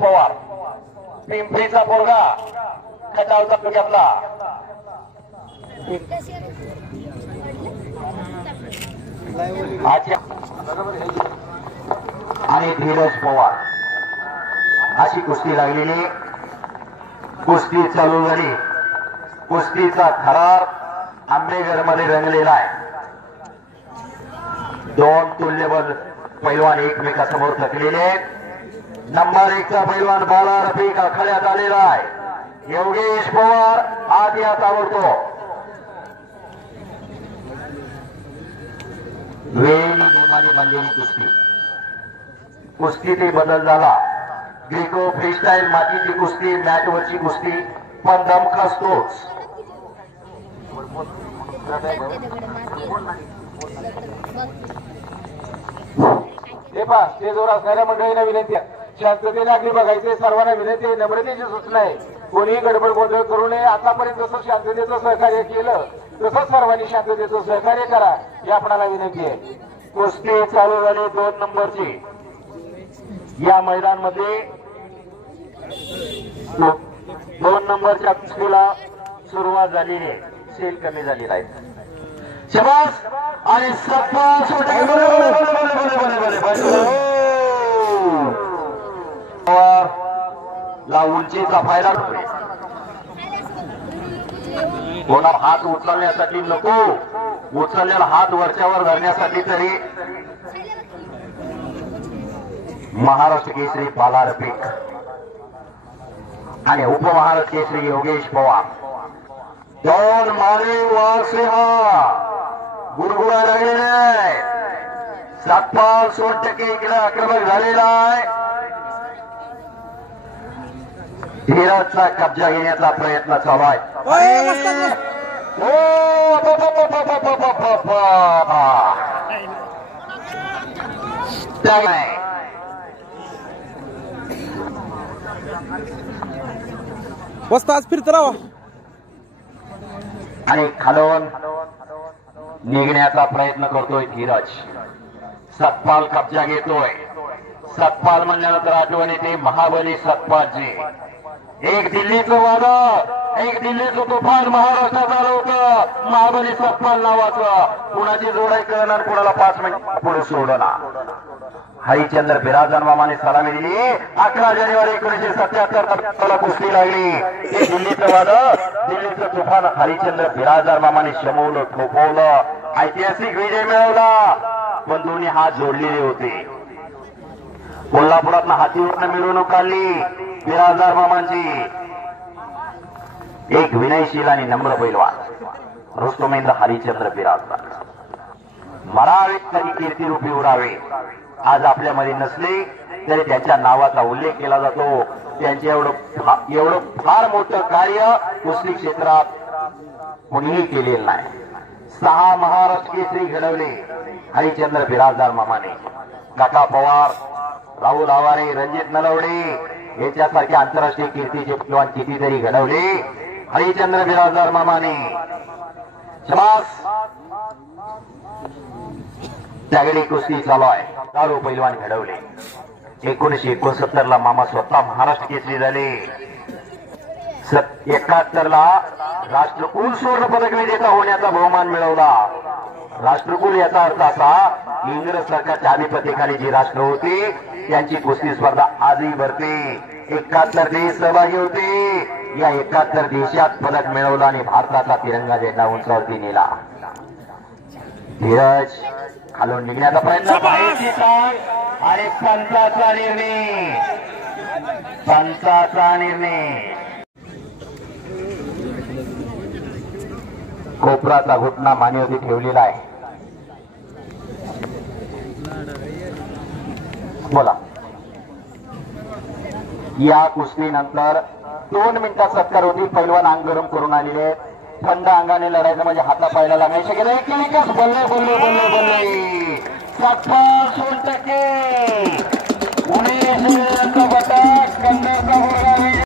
पवार पिंपरीचा पोरगा खटाव तालुक्यातला आणि धीरज पवार अशी कुस्ती लागलेली कुस्ती चालू झाली कुस्तीचा थरार आंबेघर मध्ये रंगलेला आहे दोन तुल्यबल पैलवान एकमेकासमोर थकलेले आहेत नंबर 1 चा पैलवान बाला रफिक आखाड्यात आलेला आहे योगेश पवार आत यात आवडतो वेळी नियमाने बांधलेली कुस्ती कुस्तीत बदल झाला ग्रीको फ्रीस्टाईल मातीची कुस्ती मॅटवरची कुस्ती पण दमखास तोच हे पहा स्टेजवर असणाऱ्या मंडळींना विनंती आहे शांततेने अगदी बघायचे सर्वांना विनंती आहे नम्रतेची सूचना आहे कोणीही गडबड गोंधळ करू नये आतापर्यंत जसं शांततेचं सहकार्य केलं तसंच सर्वांनी शांततेचं सहकार्य करा ही आपणाला विनंती आहे कुस्ती चालू झाली 2 नंबरची या मैदानामध्ये 2 नंबरच्या कुस्तीला सुरुवात झालेली आहे सेल कमी झालेला आहे शबास आणि ला उंचीचा फायदा कोणा हात उचलण्यासाठी नको उचललेला हात वरच्यावर धरण्यासाठी तरी महाराष्ट्र केसरी बाला रफिक आणि उपमहाराष्ट्र केसरी योगेश पवार दोन माने वारसिंह गुडगुडा लागलेले आहे सातपाल 100% इकडे आक्रमक झालेला आहे धीरजचा कब्जा घेण्याचा प्रयत्न चालू आहे वस्ता आज फिरत राहा आणि खालून निघण्याचा प्रयत्न करतोय धीरज सतपाल कब्जा घेतोय सतपाल म्हणल्यानंतर आठवण येते महाबली सतपालजी एक दिल्लीचं वादळ एक दिल्लीचं तुफान महाराष्ट्रात आलं होतं महाबली सतपाल नावाचं कुणाची जोडाई करणार कुणाला 5 मिनिट पुढे सोडणार हरिचंद्र बिराजदार मामाने सलामी दिली 11 जानेवारी 1977 कुस्ती लागली हे दिल्लीचं वादळ दिल्लीचं तुफान हरिचंद्र बिराजदार मामाने शमवलं थोपवलं ऐतिहासिक विजय मिळवला पण दोन्ही हात जोडलेले होते कोल्हापुरातनं हातीवरनं मिरवणूक काढली बिराजदार मामांची एक विनयशील आणि नम्र पैलवान रुस्तुमेंद्र हरिचंद्र बिराजदार मरावे तरी कीर्तिरूपी उडावे आज आपल्यामध्ये नसले तरी त्यांच्या नावाचा उल्लेख केला जातो त्यांचे एवढं फार मोठं कार्य कुस्ती क्षेत्रात कोणीही केलेलं नाही 6 महाराष्ट्र केसरी घडवले हरिचंद्र बिराजदार मामाने काका पवार राहुल आवारे रणजित नलवडे यांच्यासारखे आंतरराष्ट्रीय कीर्तीचे पैलवान कितीतरी घडवले हरिचंद्र बिराजदार मामाने शबास त्यागडी कुस्ती चालू आहे दारू पैलवान घडवले 1969 ला मामा स्वतः महाराष्ट्र केसरी झाले 71 ला राष्ट्रकुल स्वर्ण पदक विजेता होण्याचा बहुमान मिळवला राष्ट्रकुल याचा अर्थ असा इंग्रज सरकारच्या आधिपत्याखाली जी राष्ट्र होती त्यांची कुस्ती स्पर्धा आजही भरते 71 देश सहभागी होते या 71 देशात पदक मिळवला आणि भारताचा तिरंगा झेंडा उंचावरती नेला धीरज खालून निघण्याचा प्रयत्न आणि पंचाचा निर्णय कोपराचा घुटना मानेवरती ठेवलेला आहे बोला या कुस्तीनंतर 2 मिनिटात सत्कार होती पैलवान अंग गरम करून आलेले थंड अंगाने लढायचं म्हणजे हातापायला लागायचं गेलं एकच बोलले बोलले बोलले बोलले 70%